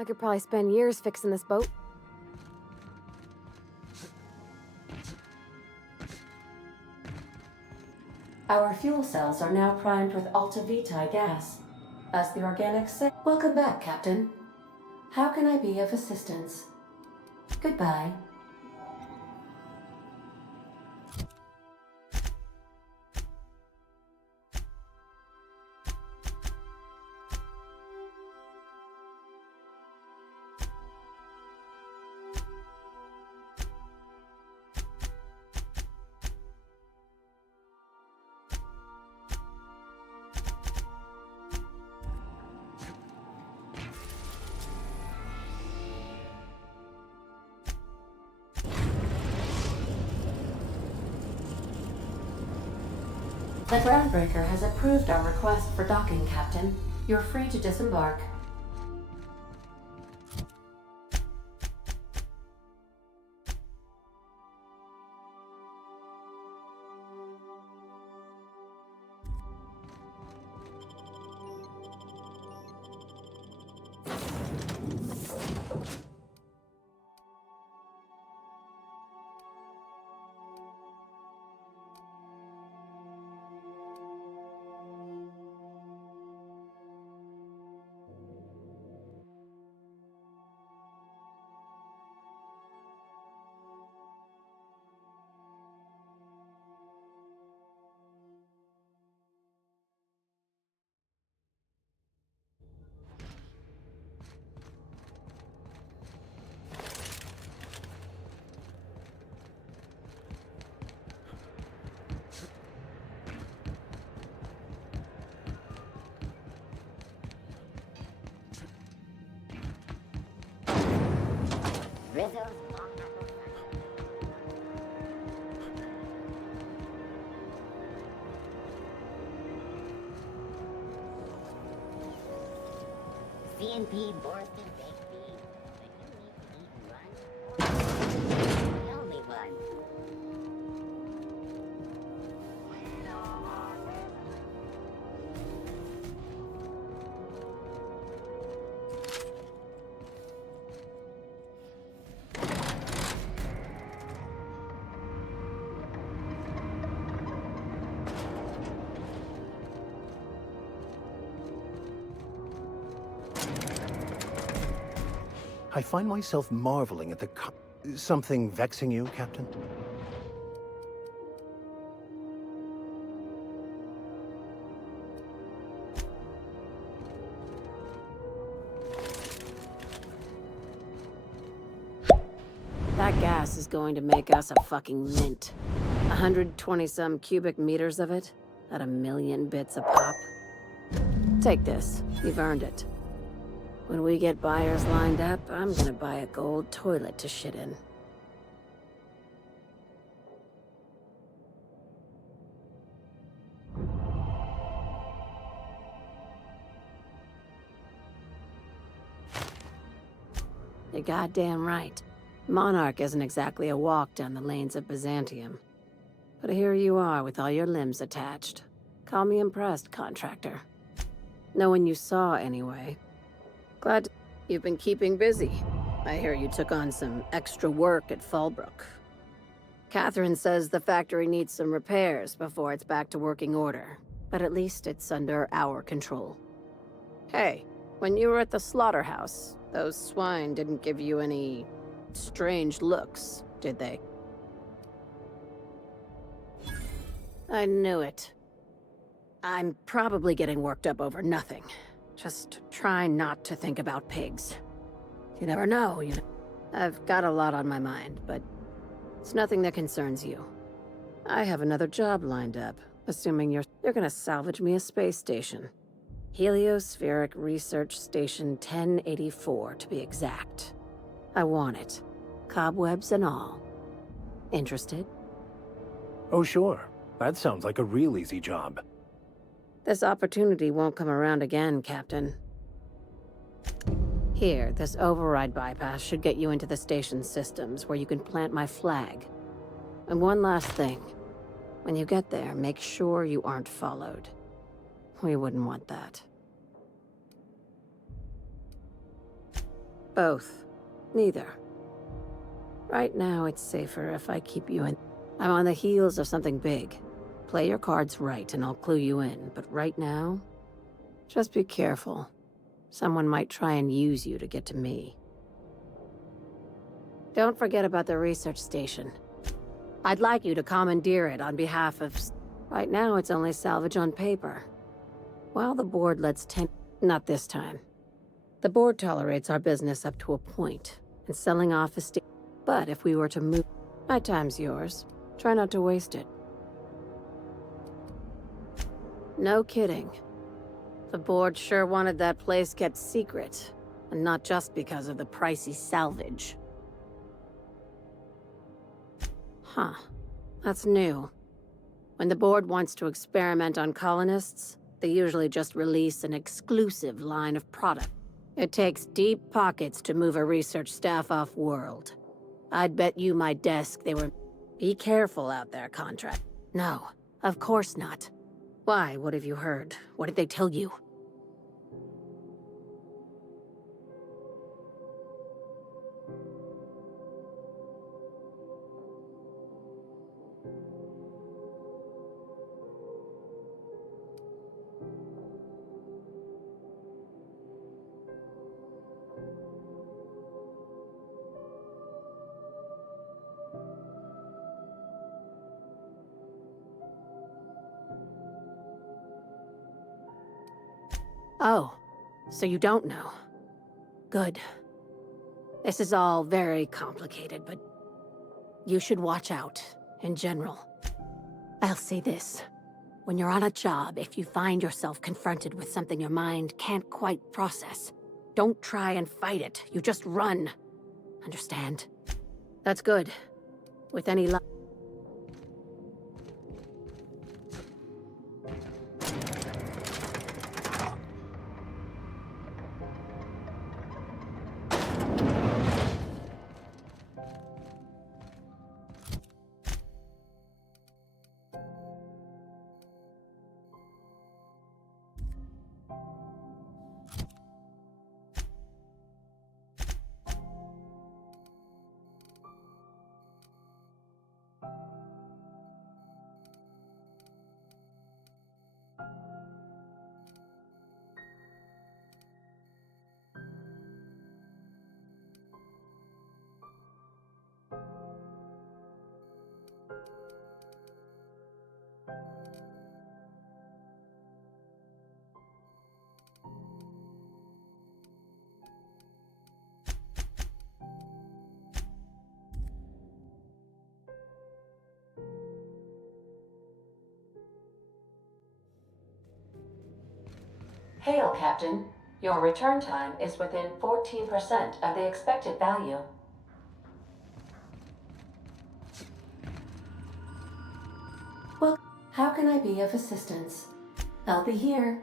I could probably spend years fixing this boat. Our fuel cells are now primed with Alta Vitae gas. As the organics say, welcome back, Captain. How can I be of assistance? Goodbye. The groundbreaker has approved our request for docking, Captain. You're free to disembark. CNP Borston baked beans. But you need to eat one. The only one. I find myself marveling at the something vexing you, Captain? That gas is going to make us a fucking mint. 120-some cubic meters of it, at 1,000,000 bits a pop. Take this. You've earned it. When we get buyers lined up, I'm gonna buy a gold toilet to shit in. You're goddamn right. Monarch isn't exactly a walk down the lanes of Byzantium. But here you are with all your limbs attached. Call me impressed, contractor. No one you saw, anyway. Glad you've been keeping busy. I hear you took on some extra work at Fallbrook. Catherine says the factory needs some repairs before it's back to working order, but at least it's under our control. Hey, when you were at the slaughterhouse, those swine didn't give you any strange looks, did they? I knew it. I'm probably getting worked up over nothing. Just try not to think about pigs. You never know, you know. I've got a lot on my mind, but it's nothing that concerns you. I have another job lined up, assuming you're gonna salvage me a space station. Heliospheric Research Station 1084, to be exact. I want it. Cobwebs and all. Interested? Oh, sure. That sounds like a real easy job. This opportunity won't come around again, Captain. Here, this override bypass should get you into the station's systems where you can plant my flag. And one last thing. When you get there, make sure you aren't followed. We wouldn't want that. Both. Neither. Right now, it's safer if I keep you in. I'm on the heels of something big. Play your cards right and I'll clue you in, but right now, just be careful. Someone might try and use you to get to me. Don't forget about the research station. I'd like you to commandeer it on behalf of... Right now, it's only salvage on paper. While the board lets 10... Not this time. The board tolerates our business up to a point, and selling off a But if we were to move... My time's yours. Try not to waste it. No kidding. The board sure wanted that place kept secret, and not just because of the pricey salvage. Huh. That's new. When the board wants to experiment on colonists, they usually just release an exclusive line of product. It takes deep pockets to move a research staff off-world. I'd bet you my desk they were... Be careful out there, contract. No, of course not. Why? What have you heard? What did they tell you? Oh, so you don't know. Good. This is all very complicated, but you should watch out, in general. I'll say this. When you're on a job, if you find yourself confronted with something your mind can't quite process, don't try and fight it. You just run. Understand? That's good. With any luck... Hail, Captain. Your return time is within 14% of the expected value. Well, how can I be of assistance? I'll be here.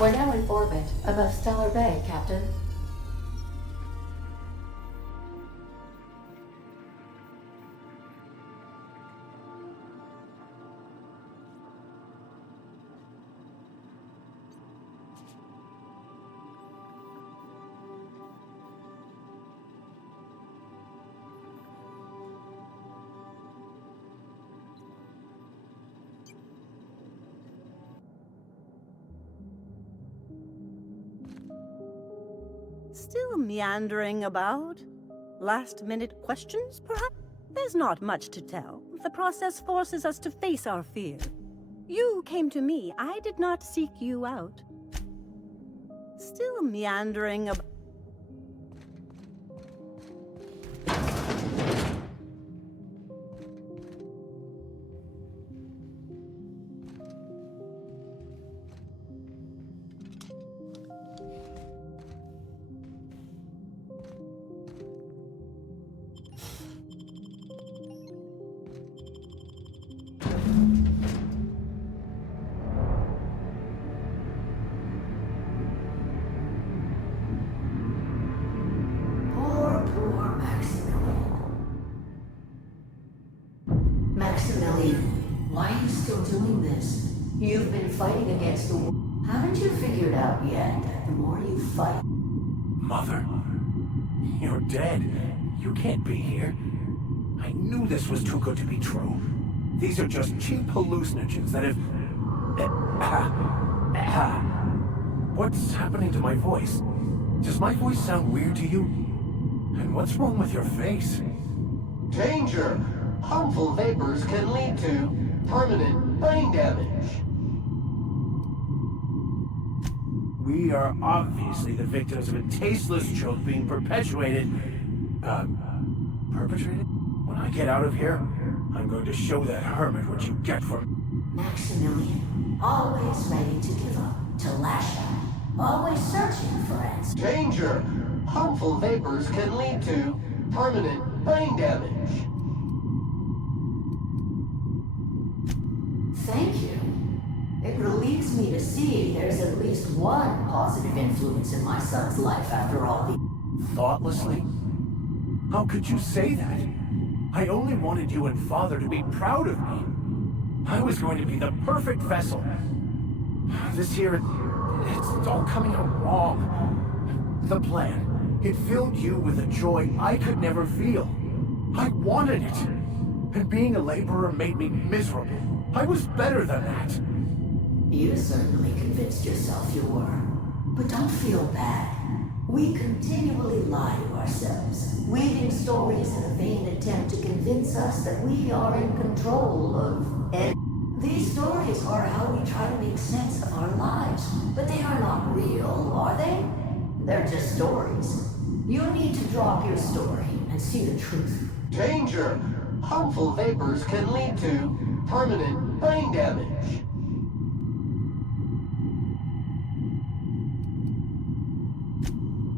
We're now in orbit above Stellar Bay, Captain. Still meandering about? Last-minute questions, perhaps? There's not much to tell. The process forces us to face our fear. You came to me. I did not seek you out. Still meandering about. Poor Maximilian. Maximilian, why are you still doing this? You've been fighting against the war. Haven't you figured out yet that the more you fight... Mother, you're dead. You can't be here. I knew this was too good to be true. These are just cheap hallucinogens that have... What's happening to my voice? Does my voice sound weird to you? And what's wrong with your face? Danger! Harmful vapors can lead to permanent brain damage. We are obviously the victims of a tasteless joke being perpetuated... perpetrated? When I get out of here, I'm going to show that hermit what you get from... Maximilian, always ready to give up, to lash out, always searching for answers. Danger! Harmful vapors can lead to permanent brain damage. Thank you. It relieves me to see there's at least one positive influence in my son's life after all the... Thoughtlessly? How could you say that? I only wanted you and Father to be proud of me. I was going to be the perfect vessel. This here, it's all coming out wrong. The plan, it filled you with a joy I could never feel. I wanted it. And being a laborer made me miserable. I was better than that. You certainly convinced yourself you were. But don't feel bad. We continually lie to ourselves, weaving stories in a vain attempt to convince us that we are in control of... And these stories are how we try to make sense of our lives. But they are not real, are they? They're just stories. You need to drop your story and see the truth. Danger! Harmful vapors can lead to permanent brain damage.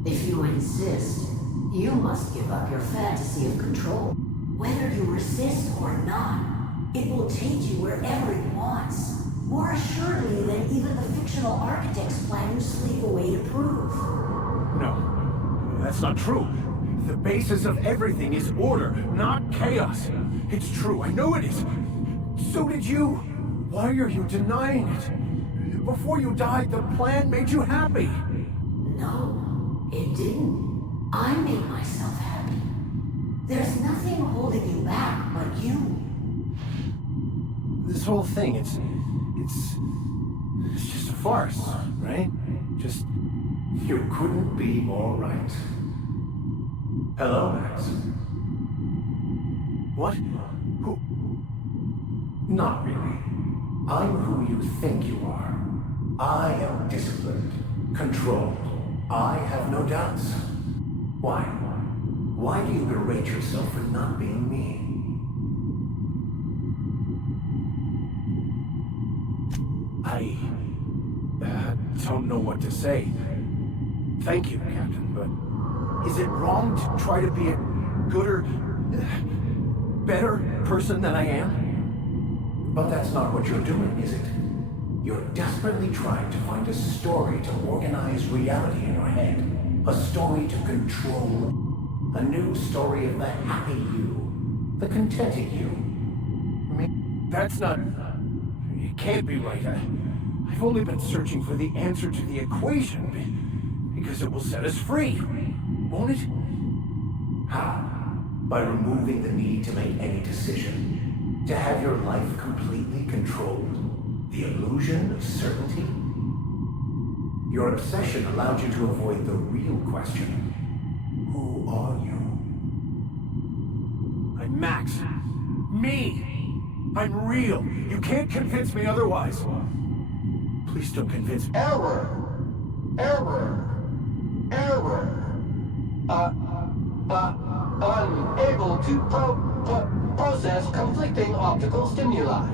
If you insist, you must give up your fantasy of control. Whether you resist or not, it will take you wherever it wants. More assuredly than even the fictional architect's plan you sleep away to prove. No, that's not true. The basis of everything is order, not chaos. It's true, I know it is. So did you. Why are you denying it? Before you died, the plan made you happy. No, it didn't. I made myself happy. There's nothing holding you back but you. This whole thing, it's just a farce, right? Just, you couldn't be more right. Hello, Max. What? Who? Not really. I'm who you think you are. I am disciplined, controlled. I have no doubts. Why? Why do you berate yourself for not being me? I don't know what to say. Thank you, Captain, but is it wrong to try to be a gooder, better person than I am? But that's not what you're doing, is it? You're desperately trying to find a story to organize reality in your head. A story to control. A new story of the happy you. The contented you. I mean, that's not... It can't be right. I've only been searching for the answer to the equation because it will set us free, won't it? How? By removing the need to make any decision. To have your life completely controlled. The illusion of certainty. Your obsession allowed you to avoid the real question. Who are you? I'm Max. Me! I'm real. You can't convince me otherwise. Please don't convince me. Error! Error! Error! Unable to process conflicting optical stimuli.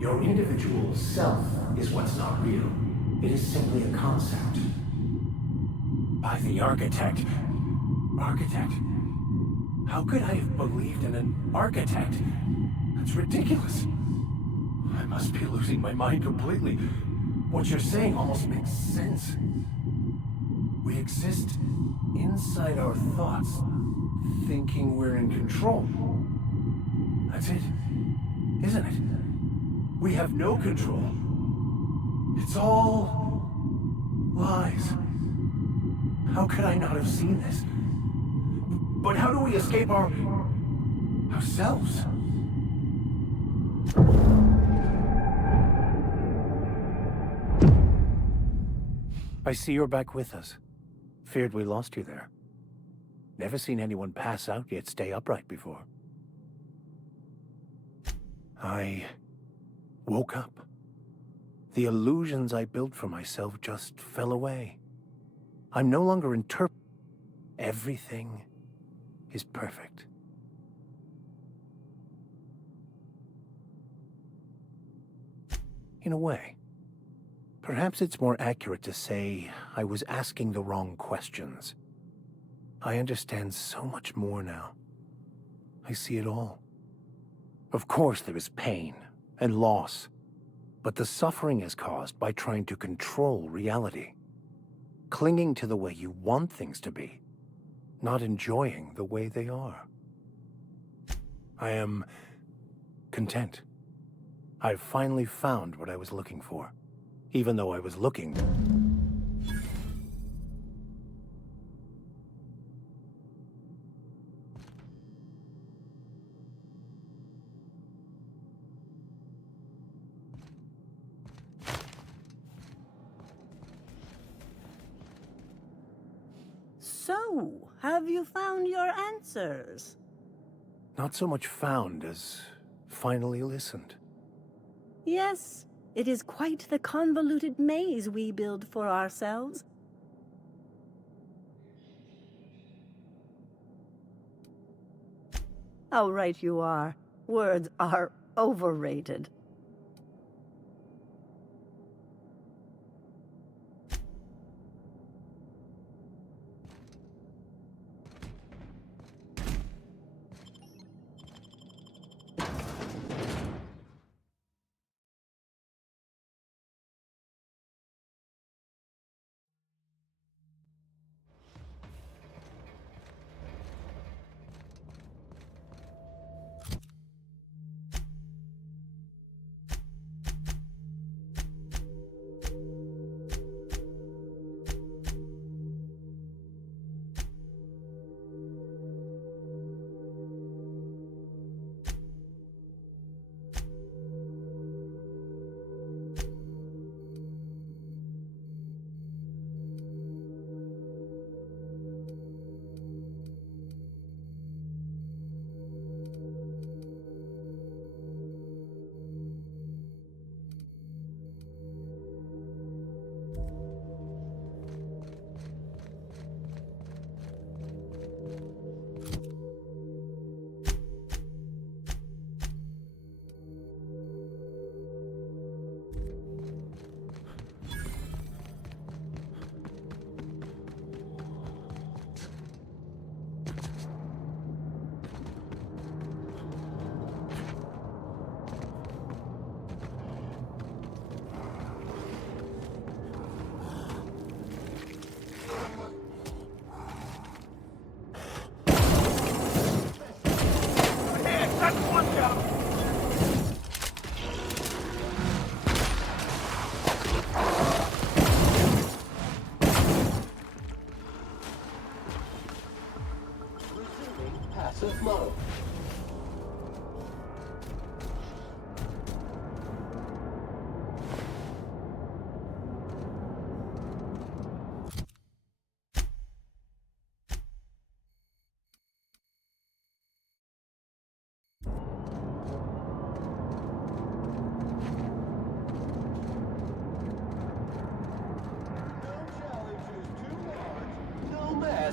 Your individual self is what's not real. It is simply a concept. By the architect. Architect? How could I have believed in an architect? That's ridiculous. I must be losing my mind completely. What you're saying almost makes sense. We exist inside our thoughts, thinking we're in control. That's it, isn't it? We have no control. It's all lies. How could I not have seen this? But how do we escape ourselves? I see you're back with us. Feared we lost you there. Never seen anyone pass out yet stay upright before. I woke up. The illusions I built for myself just fell away. I'm no longer Everything is perfect. In a way. Perhaps it's more accurate to say I was asking the wrong questions. I understand so much more now. I see it all. Of course there is pain and loss, but the suffering is caused by trying to control reality. Clinging to the way you want things to be, not enjoying the way they are. I am content. I've finally found what I was looking for, even though I was looking. So, have you found your answers? Not so much found as finally listened. Yes, it is quite the convoluted maze we build for ourselves. How right you are. Words are overrated.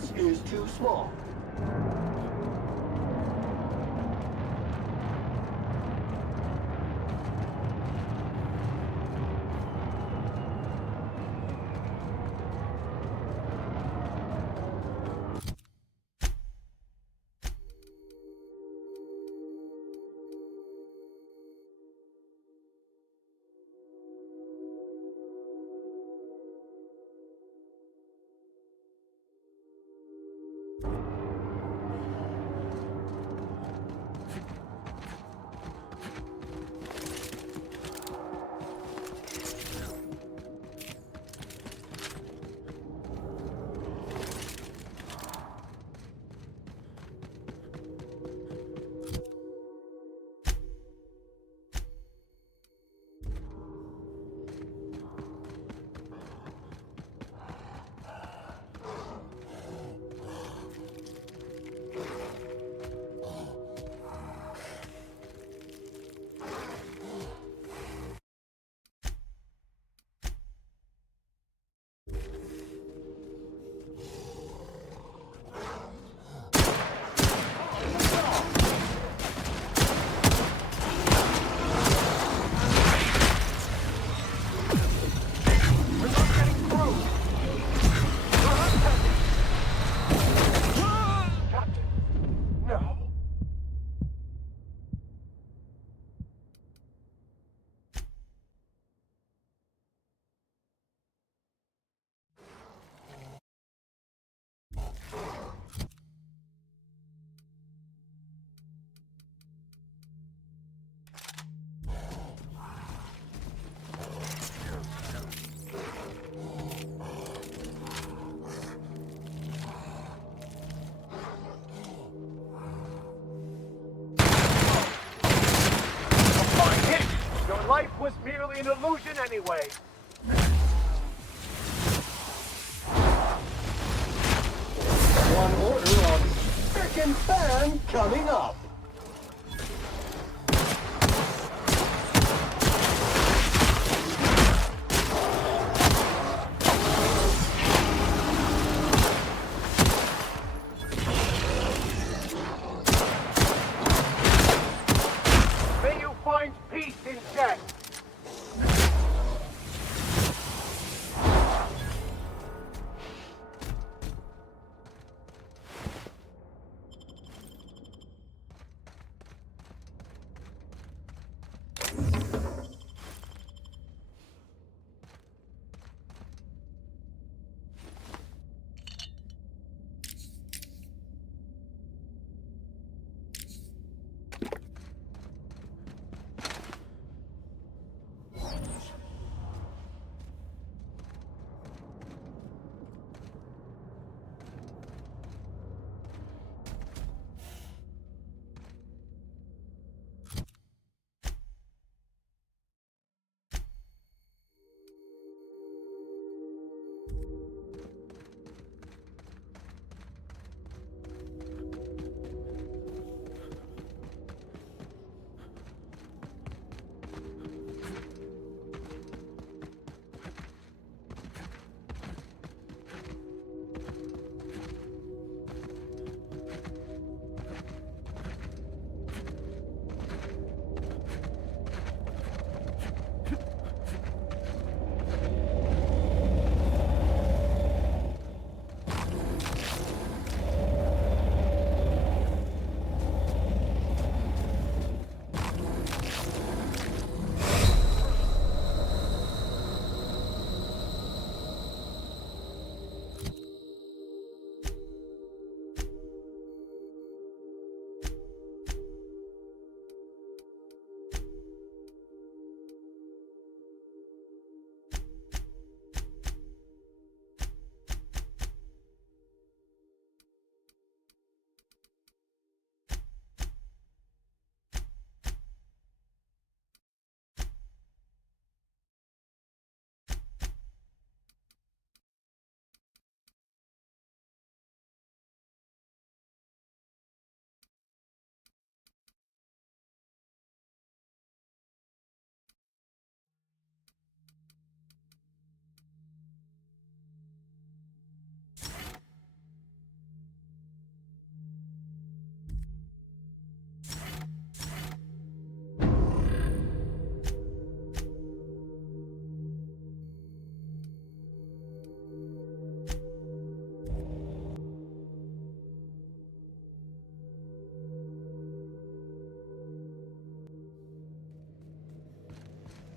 mass is too small. Life was merely an illusion anyway. One order of frickin' fan coming up. May you find peace in death.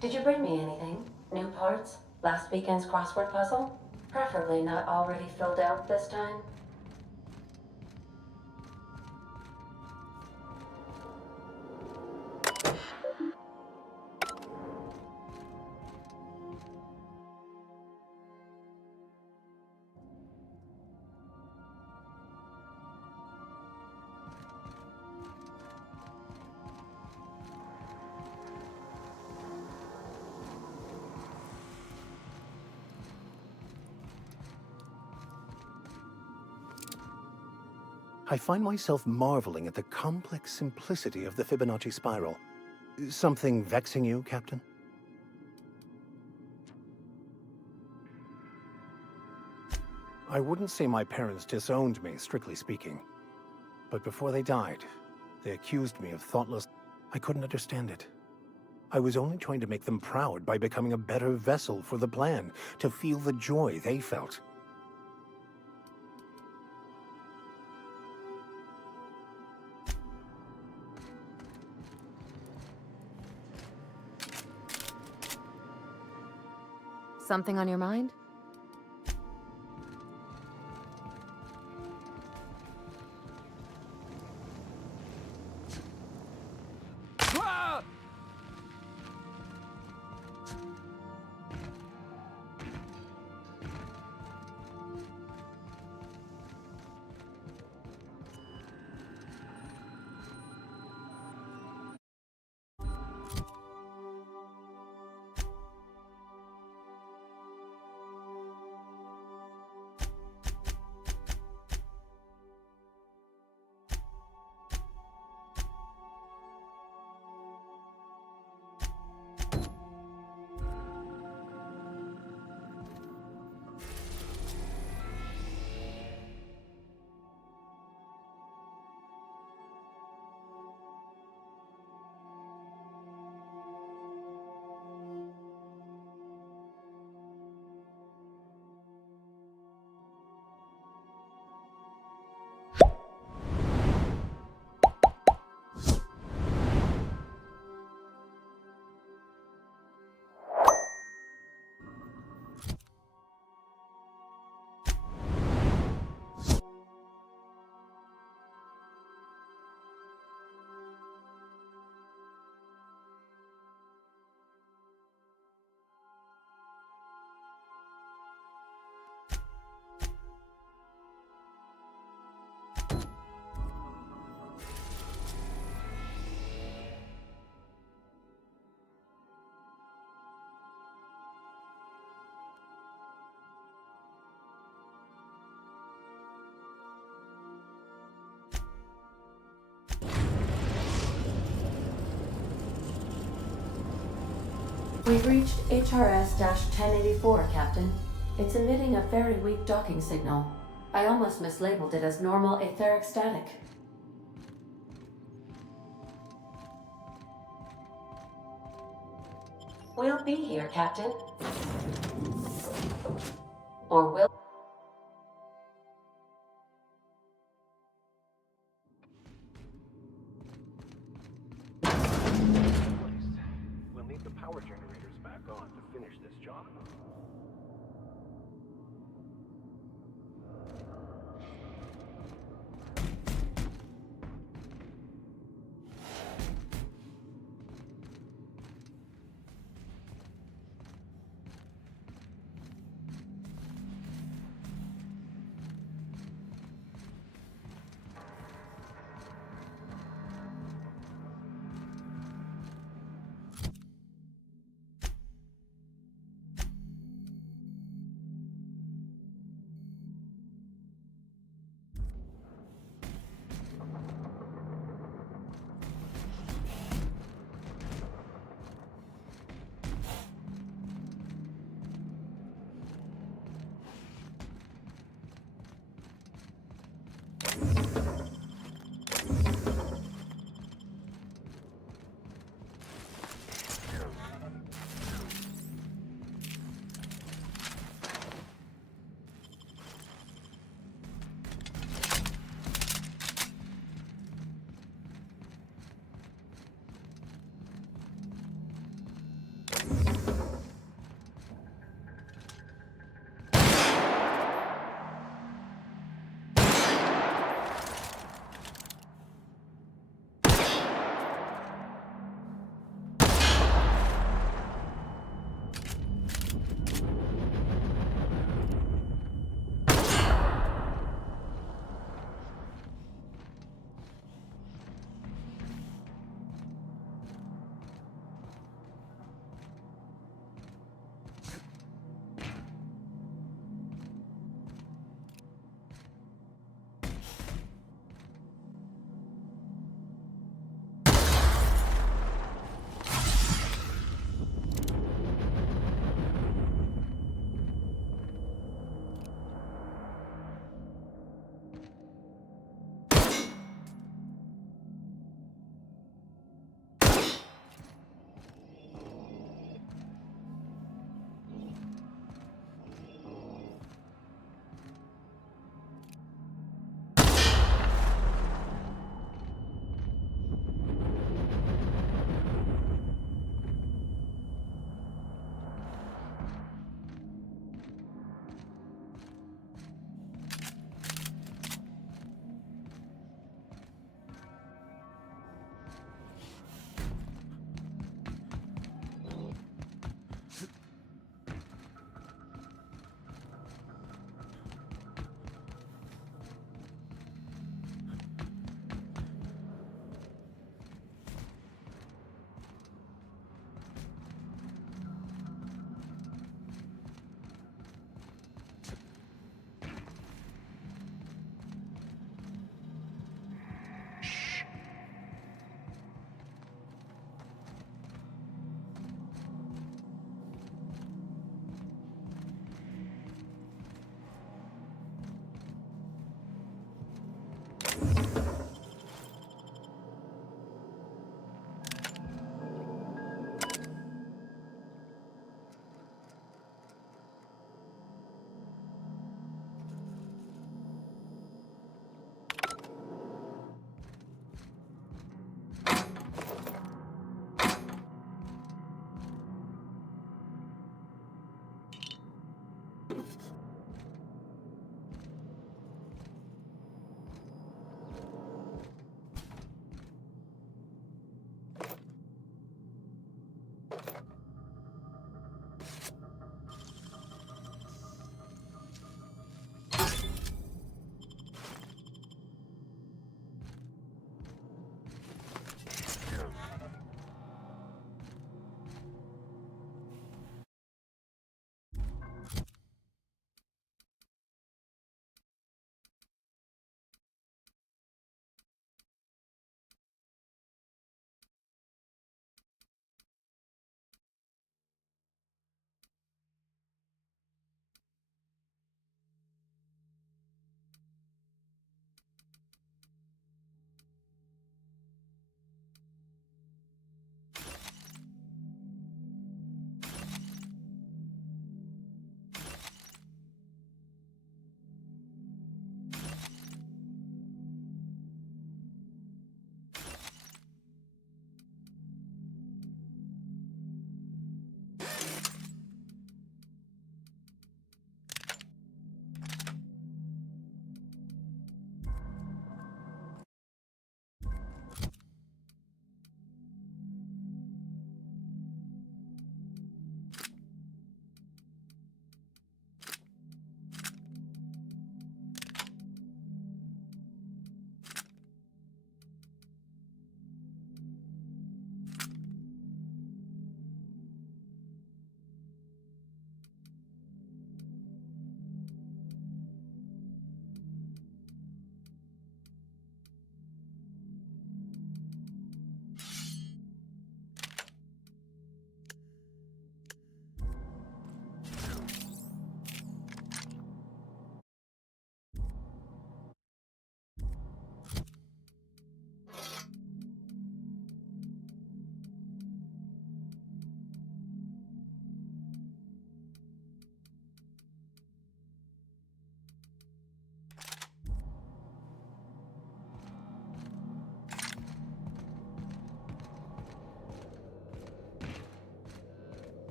Did you bring me anything? New parts? Last weekend's crossword puzzle? Preferably not already filled out this time. I find myself marveling at the complex simplicity of the Fibonacci spiral. Something vexing you, Captain? I wouldn't say my parents disowned me, strictly speaking. But before they died, they accused me of thoughtless. I couldn't understand it. I was only trying to make them proud by becoming a better vessel for the plan, to feel the joy they felt. Something on your mind? We've reached HRS-1084, Captain. It's emitting a very weak docking signal. I almost mislabeled it as normal etheric static. We'll be here, Captain. Or will... We'll need the power generators back on to finish this job.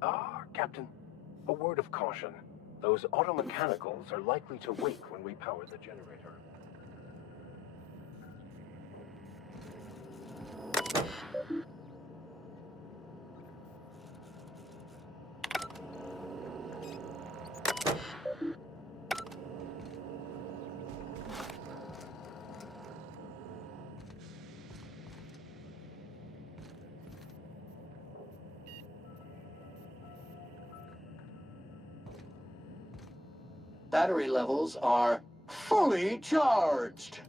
Captain, a word of caution. Those automechanicals are likely to wake when we power the generator. Battery levels are fully charged.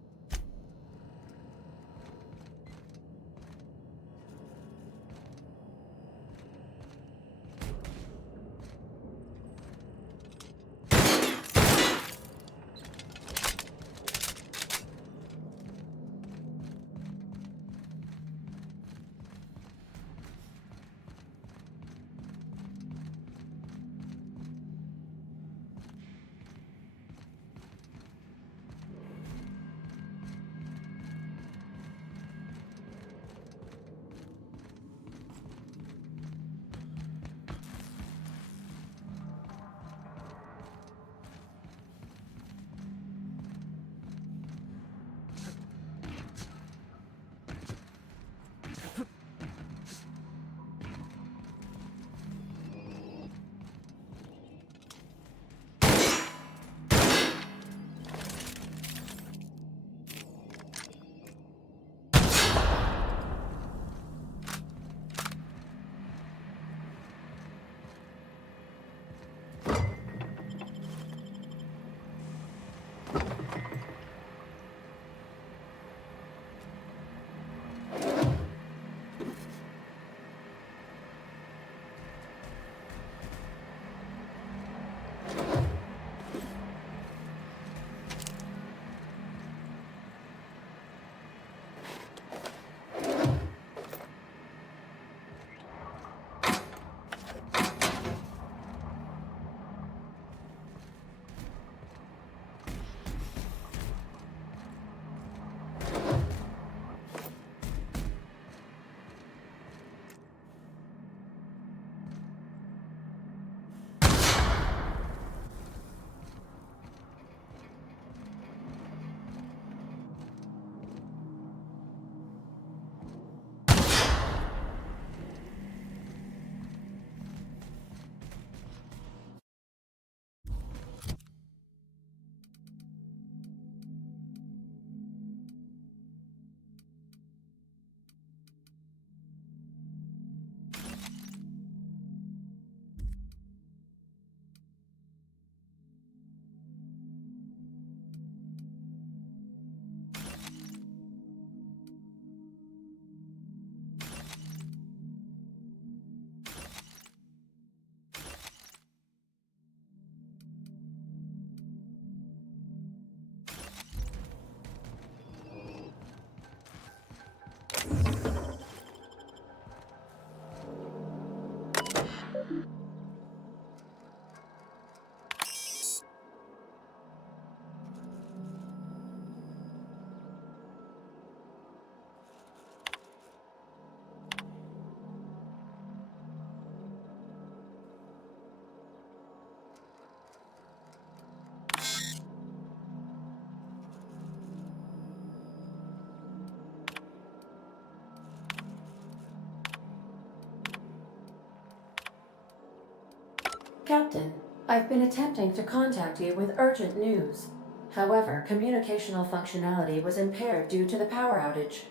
Captain, I've been attempting to contact you with urgent news. However, communicational functionality was impaired due to the power outage.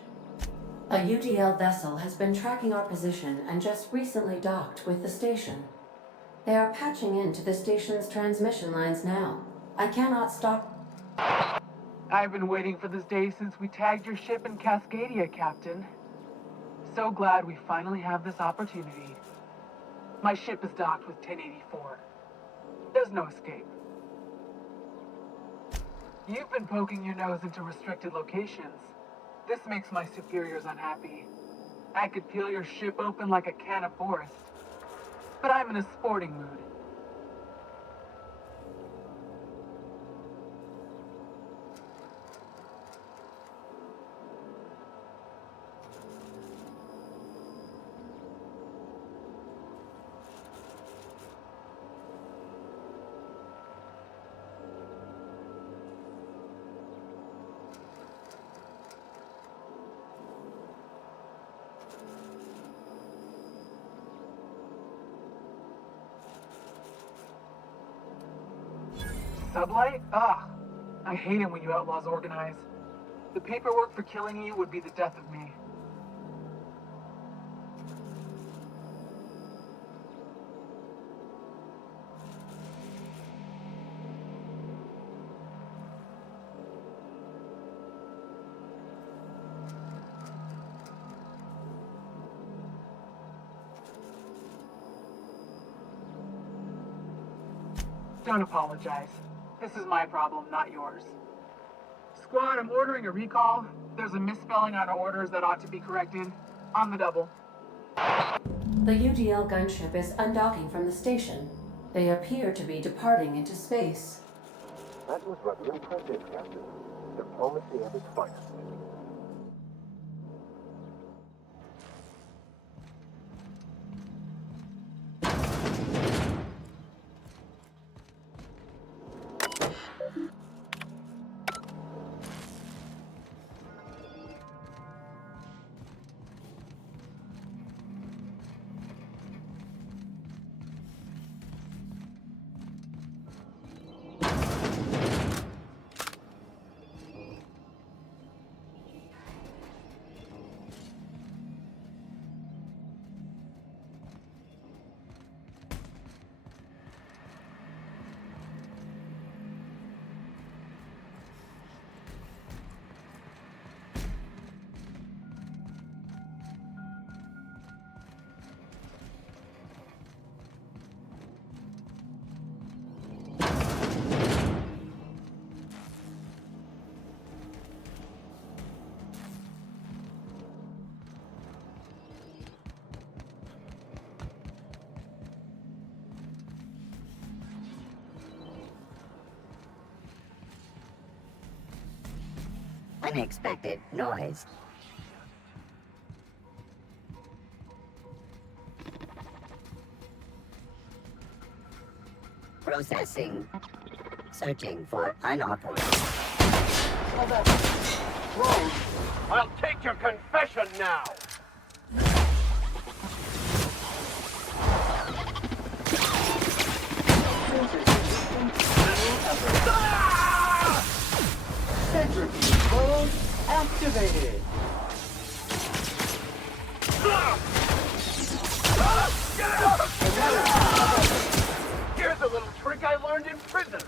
A UDL vessel has been tracking our position and just recently docked with the station. They are patching into the station's transmission lines now. I cannot stop. I've been waiting for this day since we tagged your ship in Cascadia, Captain. So glad we finally have this opportunity. My ship is docked with 1084. There's no escape. You've been poking your nose into restricted locations. This makes my superiors unhappy. I could peel your ship open like a can of Forest. But I'm in a sporting mood. sublight? Ugh. I hate it when you outlaws organize. The paperwork for killing you would be the death of me. Don't apologize. This is my problem, not yours. Squad, I'm ordering a recall. There's a misspelling on orders that ought to be corrected. On the double. The UDL gunship is undocking from the station. They appear to be departing into space. That was rather impressive, Captain. Diplomacy at its finest. Unexpected noise. Processing. Searching for unauthorized. Rose, I'll take your confession now. Centrifuge mode activated. Here's a little trick I learned in prison.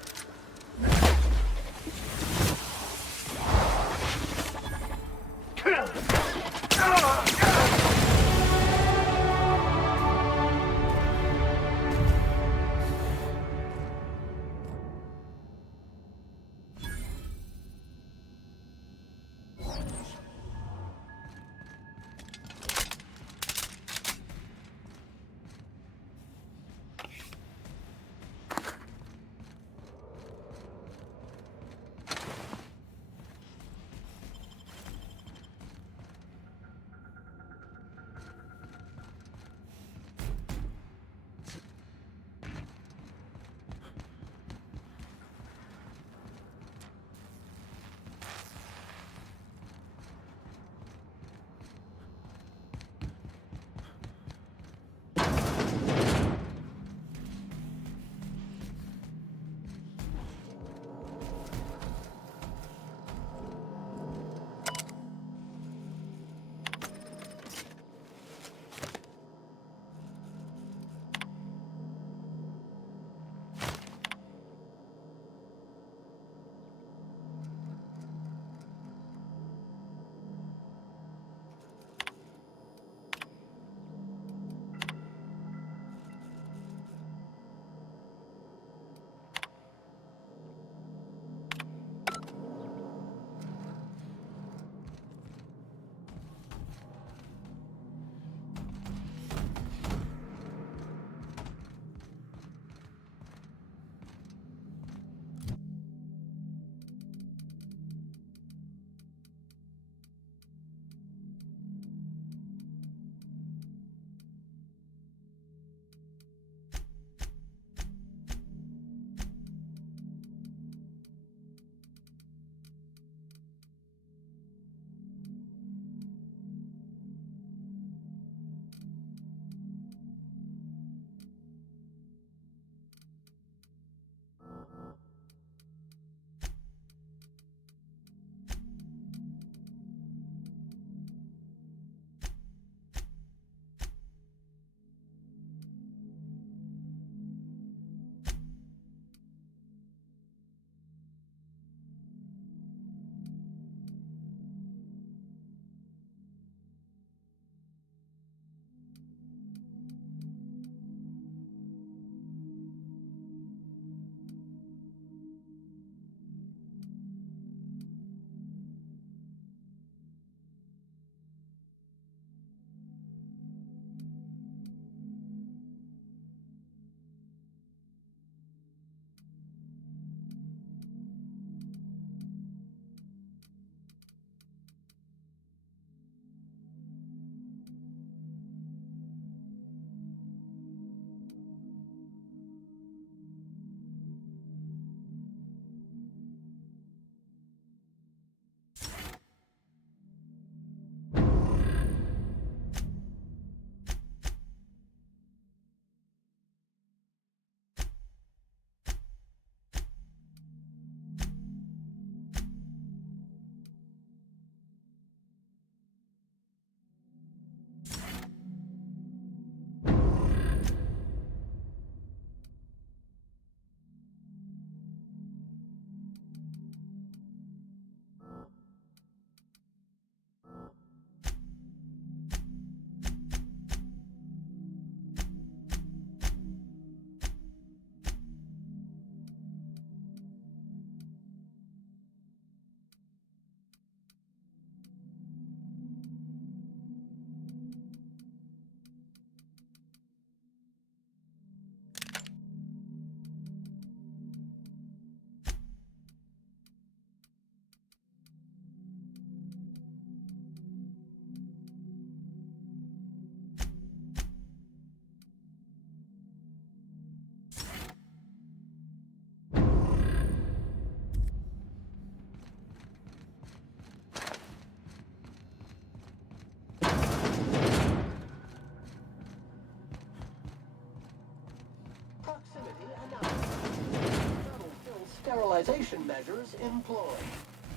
Sterilization measures employed.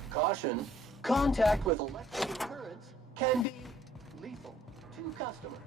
Caution, contact with electrical currents can be lethal to customers.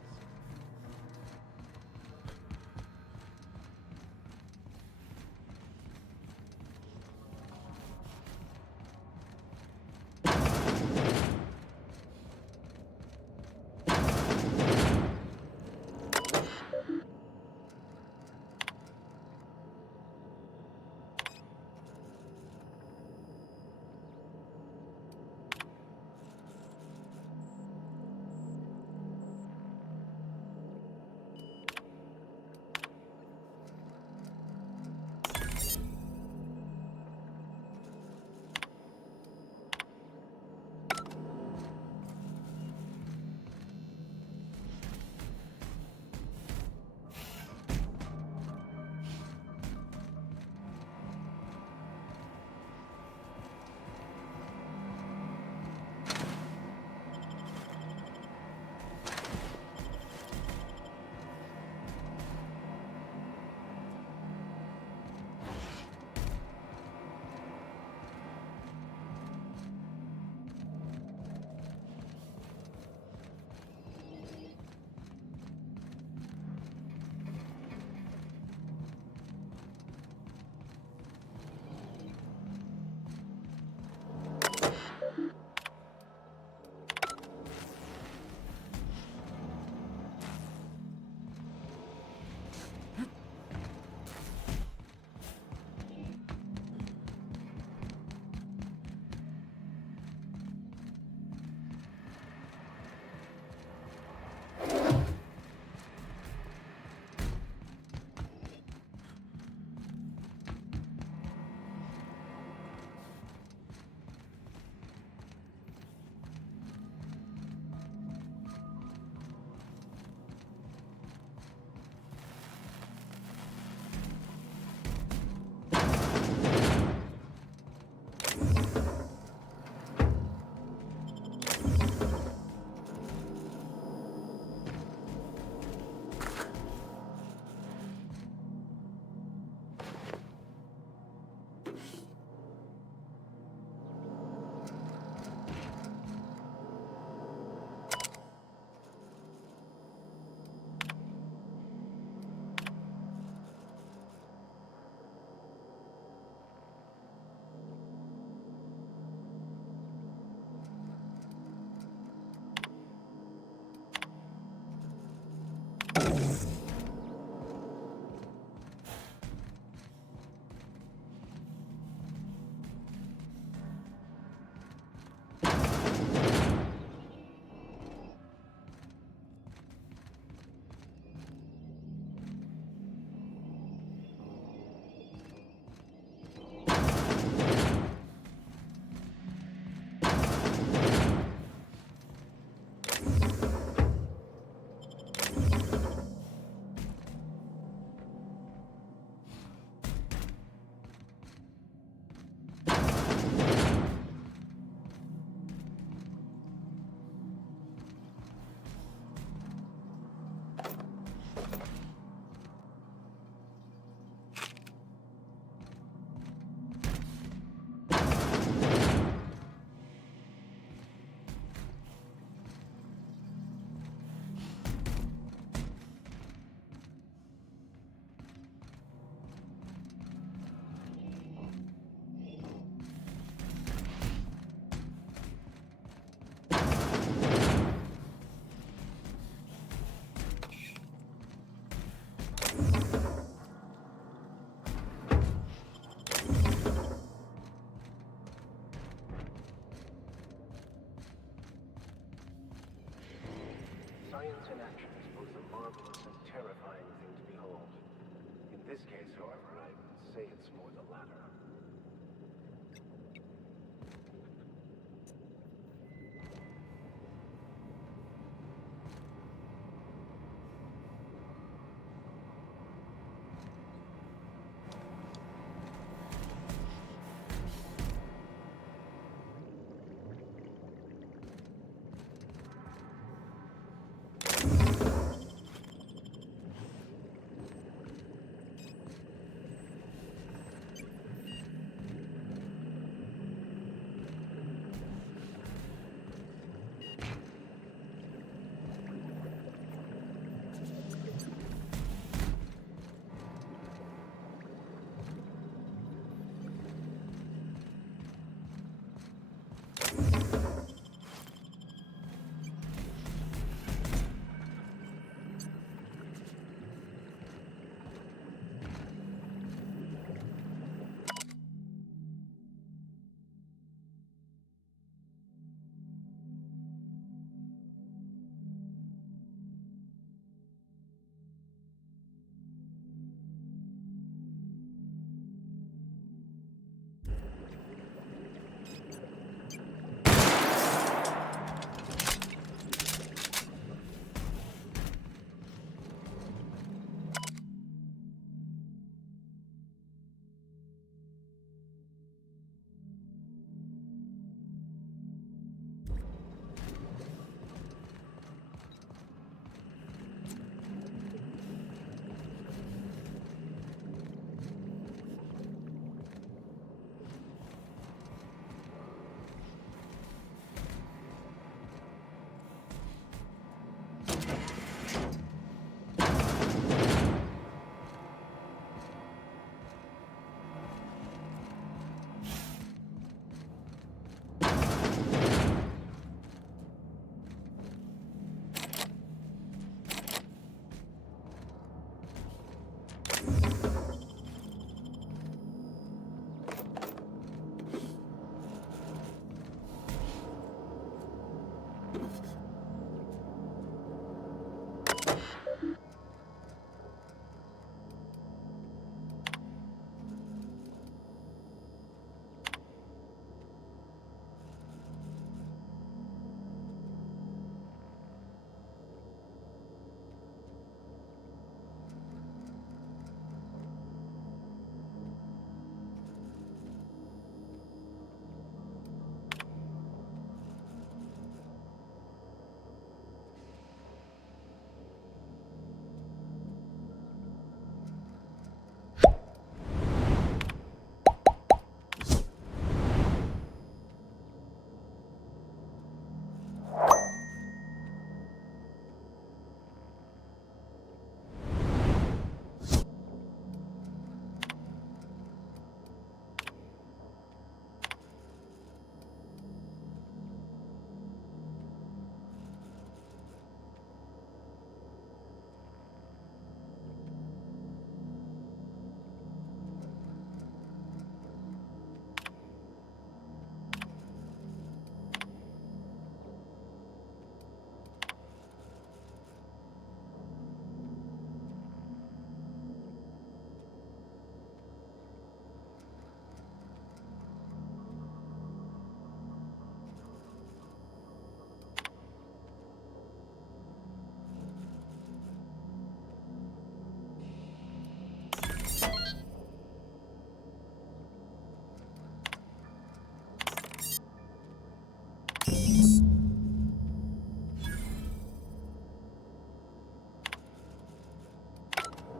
Science in action is both a marvelous and terrifying thing to behold. In this case, however, I'd say it's more the latter.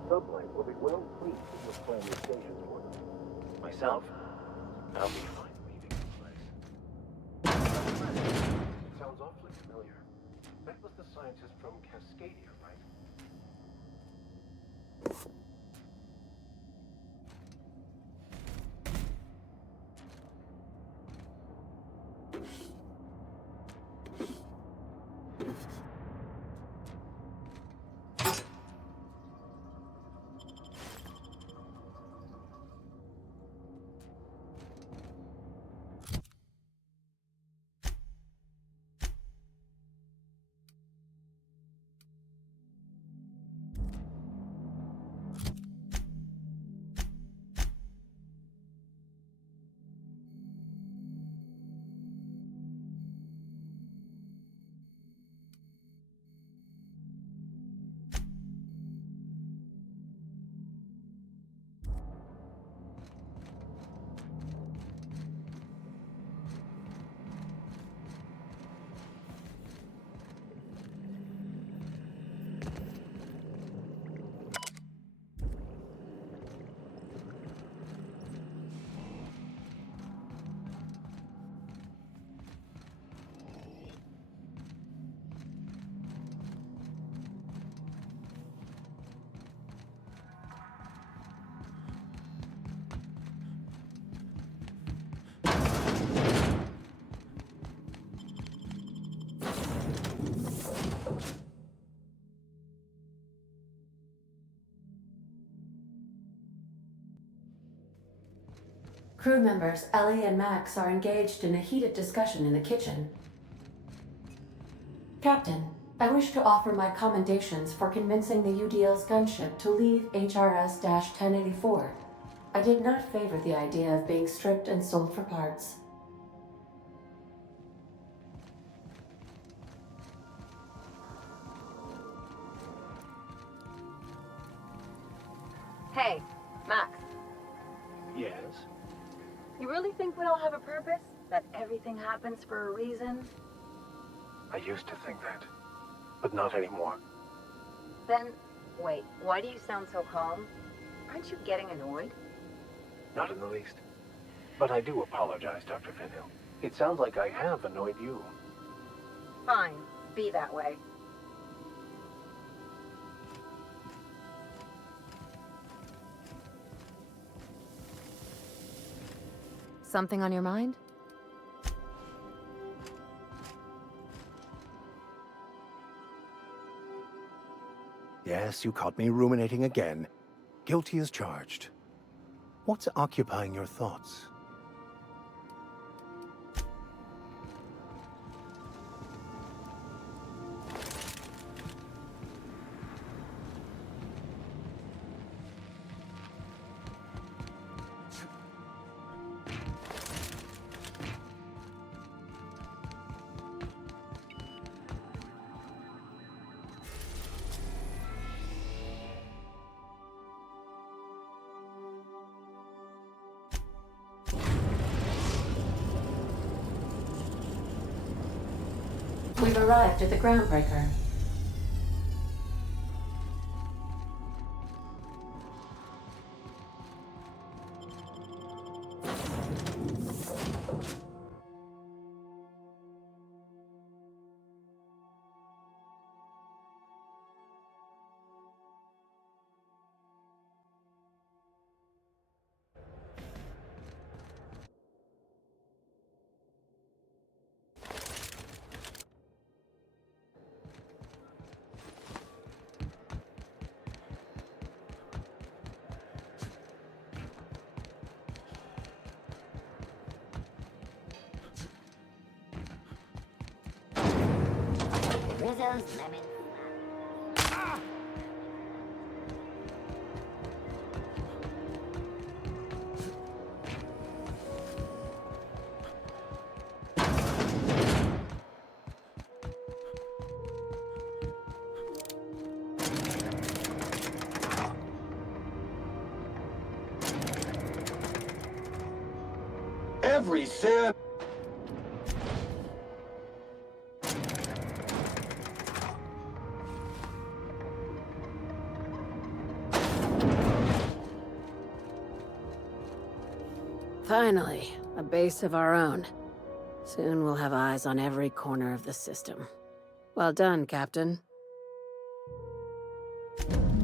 sublight will be well pleased if you'll plan your station for them. Myself, I'll be fine leaving the place. Sounds awfully familiar. That was the scientist from Cascadia, right? Crew members Ellie and Max are engaged in a heated discussion in the kitchen. Captain, I wish to offer my commendations for convincing the UDL's gunship to leave HRS-1084. I did not favor the idea of being stripped and sold for parts. Hey, Max. Yes? You really think we all have a purpose? That everything happens for a reason? I used to think that, but not anymore. Then, wait, why do you sound so calm? Aren't you getting annoyed? Not in the least. But I do apologize, Dr. Finhill. It sounds like I have annoyed you. Fine, be that way. Something on your mind? Yes, you caught me ruminating again. Guilty as charged. What's occupying your thoughts? We've arrived at the groundbreaker. Rizzo's lemon. Every sin. Finally, a base of our own. Soon we'll have eyes on every corner of the system. Well done, Captain.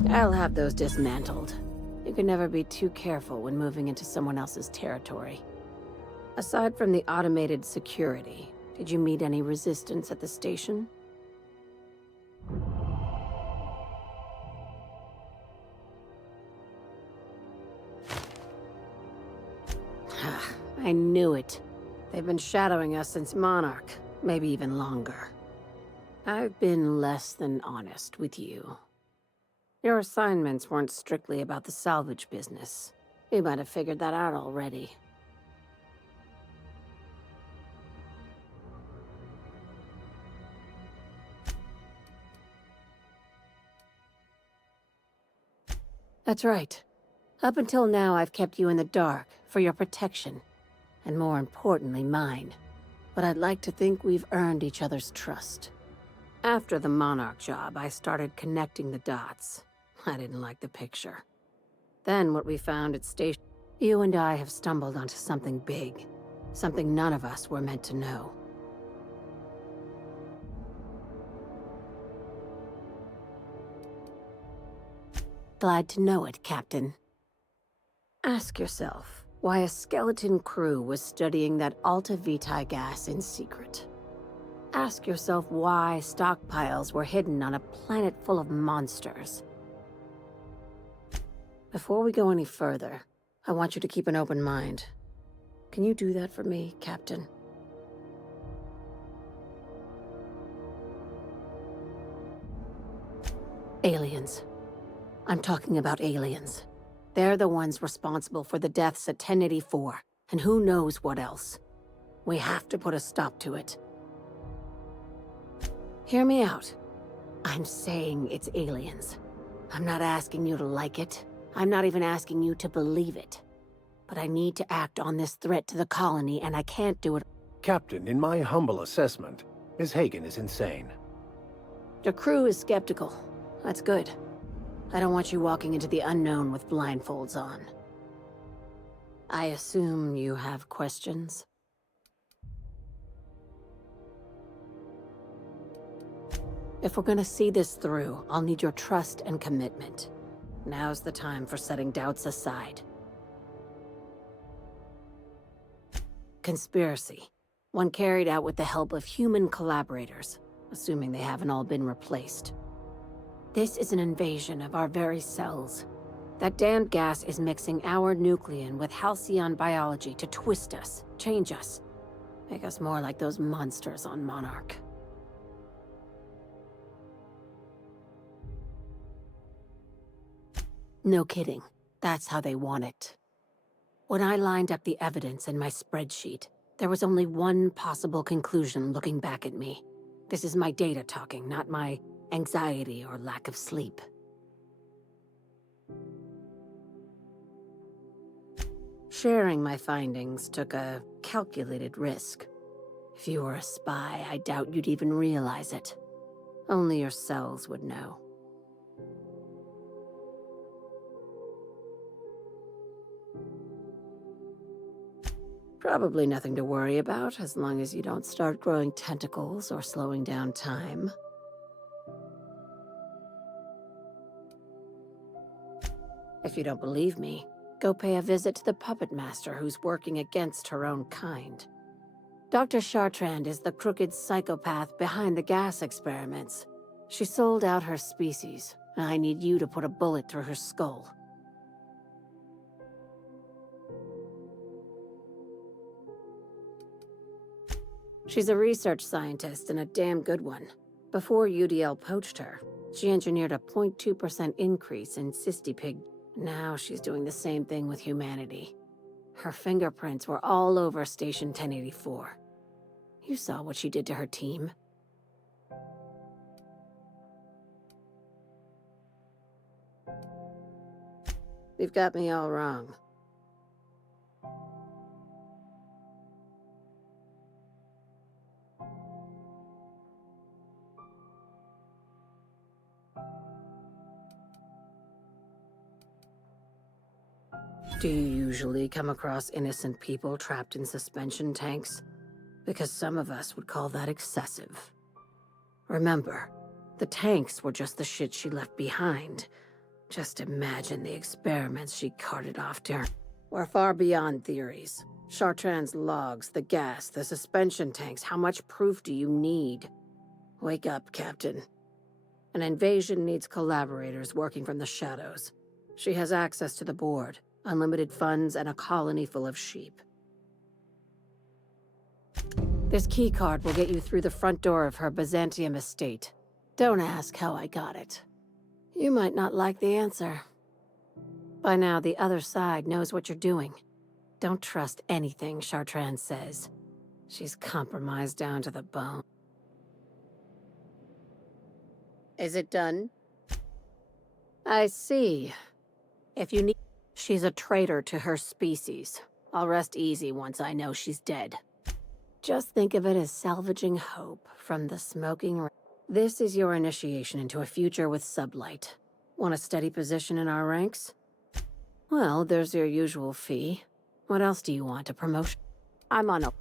I'll have those dismantled. You can never be too careful when moving into someone else's territory. Aside from the automated security, did you meet any resistance at the station? I knew it. They've been shadowing us since Monarch, maybe even longer. I've been less than honest with you. Your assignments weren't strictly about the salvage business. You might have figured that out already. That's right. Up until now, I've kept you in the dark for your protection. And more importantly, mine. But I'd like to think we've earned each other's trust. After the Monarch job, I started connecting the dots. I didn't like the picture. Then what we found at station... You and I have stumbled onto something big. Something none of us were meant to know. Glad to know it, Captain. Ask yourself why a skeleton crew was studying that Alta Vitae gas in secret. Ask yourself why stockpiles were hidden on a planet full of monsters. Before we go any further, I want you to keep an open mind. Can you do that for me, Captain? Aliens. I'm talking about aliens. They're the ones responsible for the deaths at 1084, and who knows what else. We have to put a stop to it. Hear me out. I'm saying it's aliens. I'm not asking you to like it. I'm not even asking you to believe it. But I need to act on this threat to the colony, and I can't do it. Captain, in my humble assessment, Ms. Hagen is insane. Your crew is skeptical. That's good. I don't want you walking into the unknown with blindfolds on. I assume you have questions? If we're gonna see this through, I'll need your trust and commitment. Now's the time for setting doubts aside. Conspiracy. One carried out with the help of human collaborators, assuming they haven't all been replaced. This is an invasion of our very cells. That damned gas is mixing our nucleon with halcyon biology to twist us, change us, make us more like those monsters on Monarch. No kidding. That's how they want it. When I lined up the evidence in my spreadsheet, there was only one possible conclusion looking back at me. This is my data talking, not my anxiety or lack of sleep. Sharing my findings took a calculated risk. If you were a spy, I doubt you'd even realize it. Only your cells would know. Probably nothing to worry about, as long as you don't start growing tentacles or slowing down time. If you don't believe me, go pay a visit to the puppet master who's working against her own kind. Dr. Chartrand is the crooked psychopath behind the gas experiments. She sold out her species, and I need you to put a bullet through her skull. She's a research scientist and a damn good one. Before UDL poached her, she engineered a 0.2% increase in cystipig. Now she's doing the same thing with humanity. Her fingerprints were all over Station 1084. You saw what she did to her team. You've got me all wrong. Do you usually come across innocent people trapped in suspension tanks? Because some of us would call that excessive. Remember, the tanks were just the shit she left behind. Just imagine the experiments she carted off during. We're far beyond theories. Chartrand's logs, the gas, the suspension tanks, how much proof do you need? Wake up, Captain. An invasion needs collaborators working from the shadows. She has access to the board, unlimited funds, and a colony full of sheep. This keycard will get you through the front door of her Byzantium estate. Don't ask how I got it. You might not like the answer. By now, the other side knows what you're doing. Don't trust anything Chartrand says. She's compromised down to the bone. Is it done? I see. If you need... She's a traitor to her species. I'll rest easy once I know she's dead. Just think of it as salvaging hope from the smoking... This is your initiation into a future with sublight. Want a steady position in our ranks? Well, there's your usual fee. What else do you want? A promotion? I'm on a...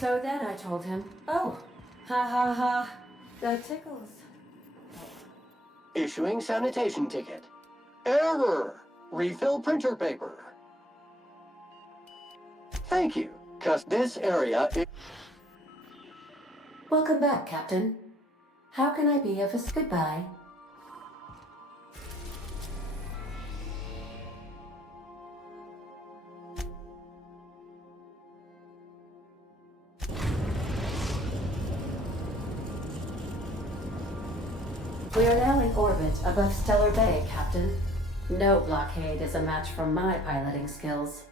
So then I told him, oh, ha ha ha, that tickles. Issuing sanitation ticket. Error! Refill printer paper. Thank you, cause this area is... Welcome back, Captain. How can I be of a goodbye? We are now in orbit above Stellar Bay, Captain. No blockade is a match for my piloting skills.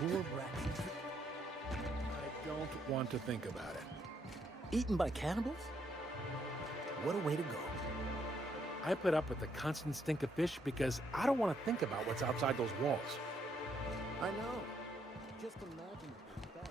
Poor Bracken. I don't want to think about it. Eaten by cannibals? What a way to go. I put up with the constant stink of fish because I don't want to think about what's outside those walls. I know. Just imagine that.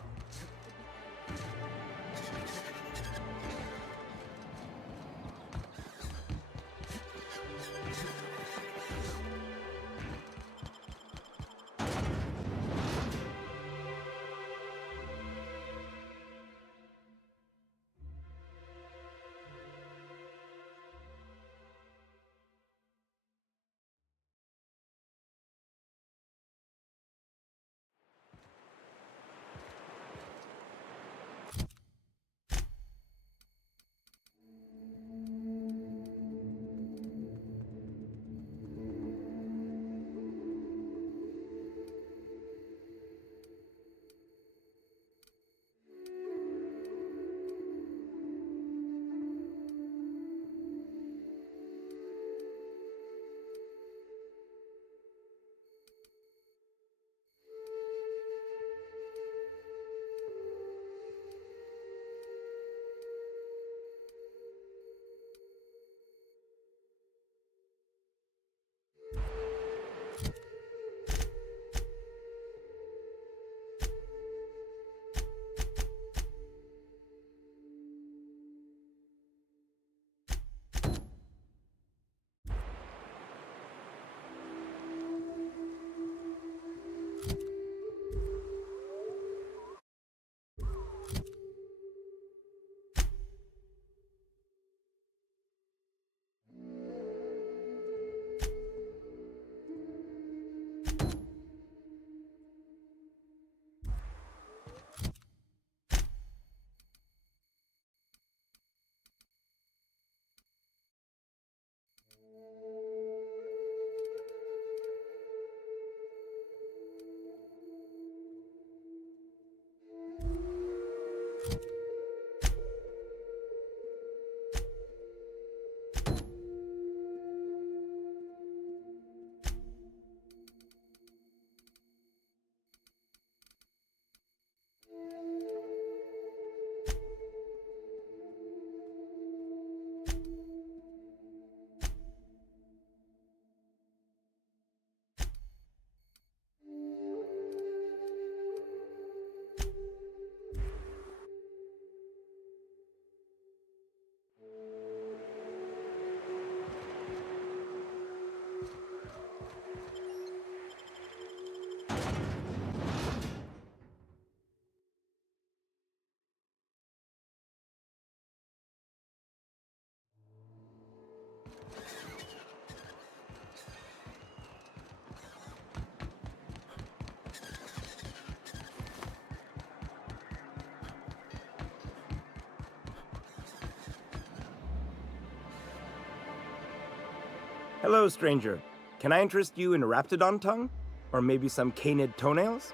Hello, stranger. Can I interest you in a raptidon tongue? Or maybe some canid toenails?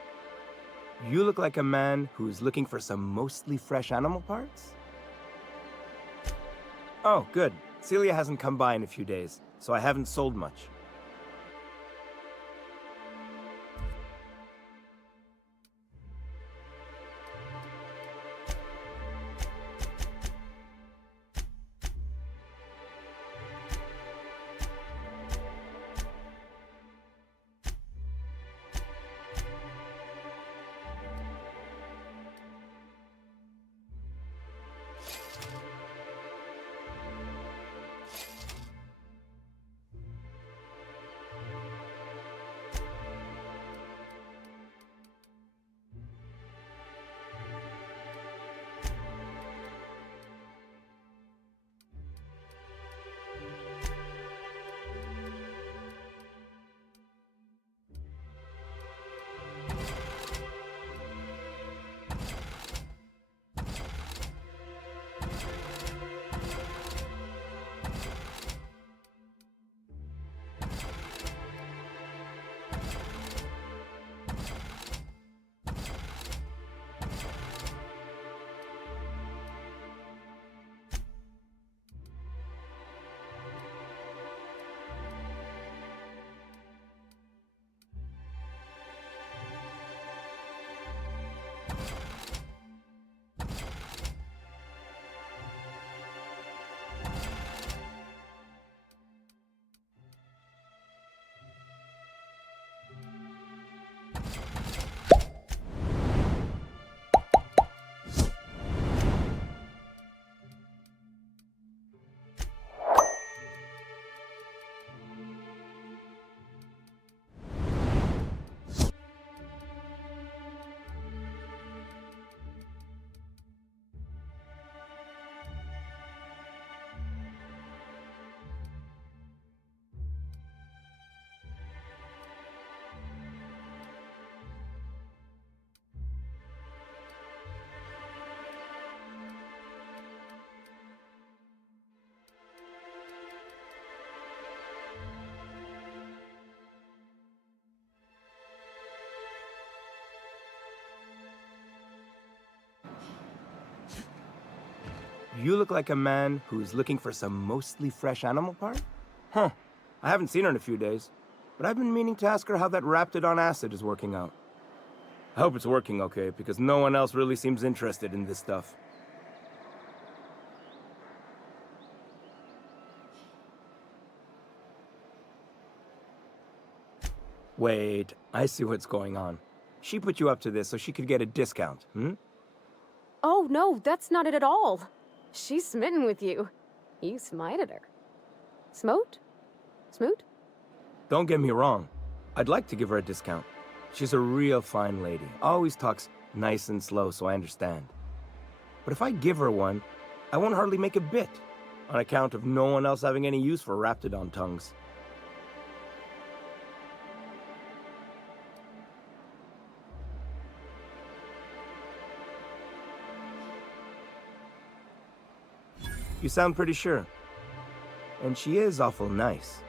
You look like a man who's looking for some mostly fresh animal parts? Oh, good. Celia hasn't come by in a few days, so I haven't sold much. You look like a man who's looking for some mostly fresh animal part? Huh. I haven't seen her in a few days, but I've been meaning to ask her how that raptidon acid is working out. I hope it's working okay, because no one else really seems interested in this stuff. Wait, I see what's going on. She put you up to this so she could get a discount, hmm? Oh, no, that's not it at all. She's smitten with you. You smited her. Smote? Smoot? Don't get me wrong. I'd like to give her a discount. She's a real fine lady. Always talks nice and slow, so I understand. But if I give her one, I won't hardly make a bit, on account of no one else having any use for raptidon tongues. You sound pretty sure. And she is awful nice.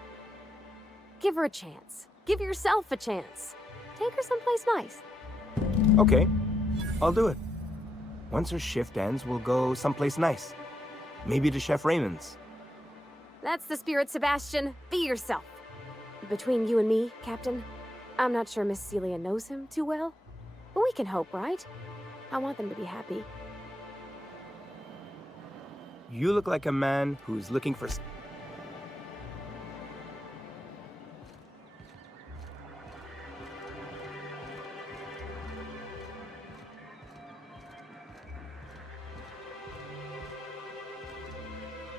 Give her a chance. Give yourself a chance. Take her someplace nice. Okay, I'll do it. Once her shift ends, we'll go someplace nice. Maybe to Chef Raymond's. That's the spirit, Sebastian. Be yourself. Between you and me, Captain, I'm not sure Miss Celia knows him too well. But we can hope, right? I want them to be happy. You look like a man who's looking for...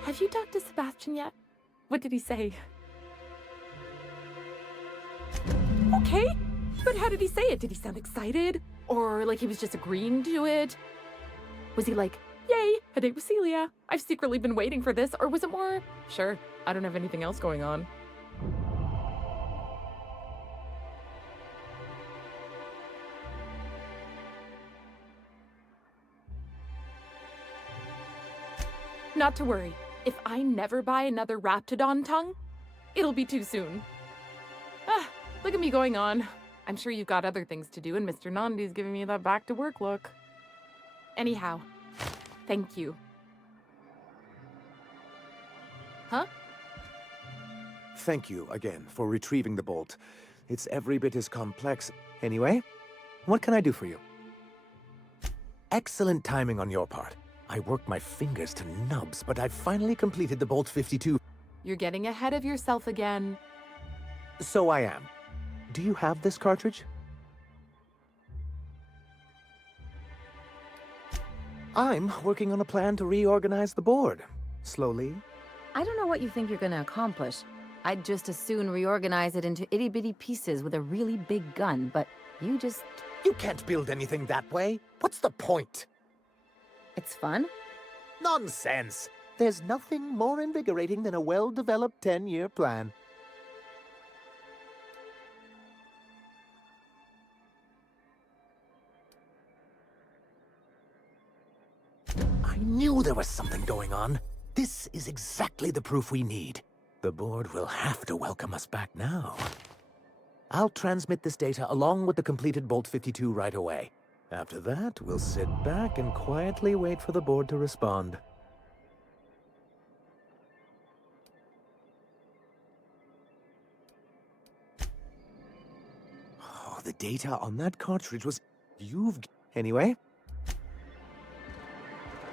Have you talked to Sebastian yet? What did he say? Okay, but how did he say it? Did he sound excited? Or like he was just agreeing to it? Was he like, yay, a date with Celia. I've secretly been waiting for this. Or was it more, sure, I don't have anything else going on. Not to worry. If I never buy another Raptidon tongue, It'll be too soon. Ah, look at me going on. I'm sure you've got other things to do, and Mr. Nandi's giving me that back-to-work look. Anyhow, thank you. Huh? Thank you again for retrieving the bolt. It's every bit as complex. Anyway, what can I do for you? Excellent timing on your part. I worked my fingers to nubs, but I finally completed the Bolt 52. You're getting ahead of yourself again. So I am. Do you have this cartridge? I'm working on a plan to reorganize the board. Slowly. I don't know what you think you're gonna accomplish. I'd just as soon reorganize it into itty-bitty pieces with a really big gun, but you just... You can't build anything that way. What's the point? It's fun? Nonsense! There's nothing more invigorating than a well-developed 10-year plan. I knew there was something going on. This is exactly the proof we need. The board will have to welcome us back now. I'll transmit this data along with the completed Bolt 52 right away. After that, we'll sit back and quietly wait for the board to respond. Oh, the data on that cartridge was... Anyway,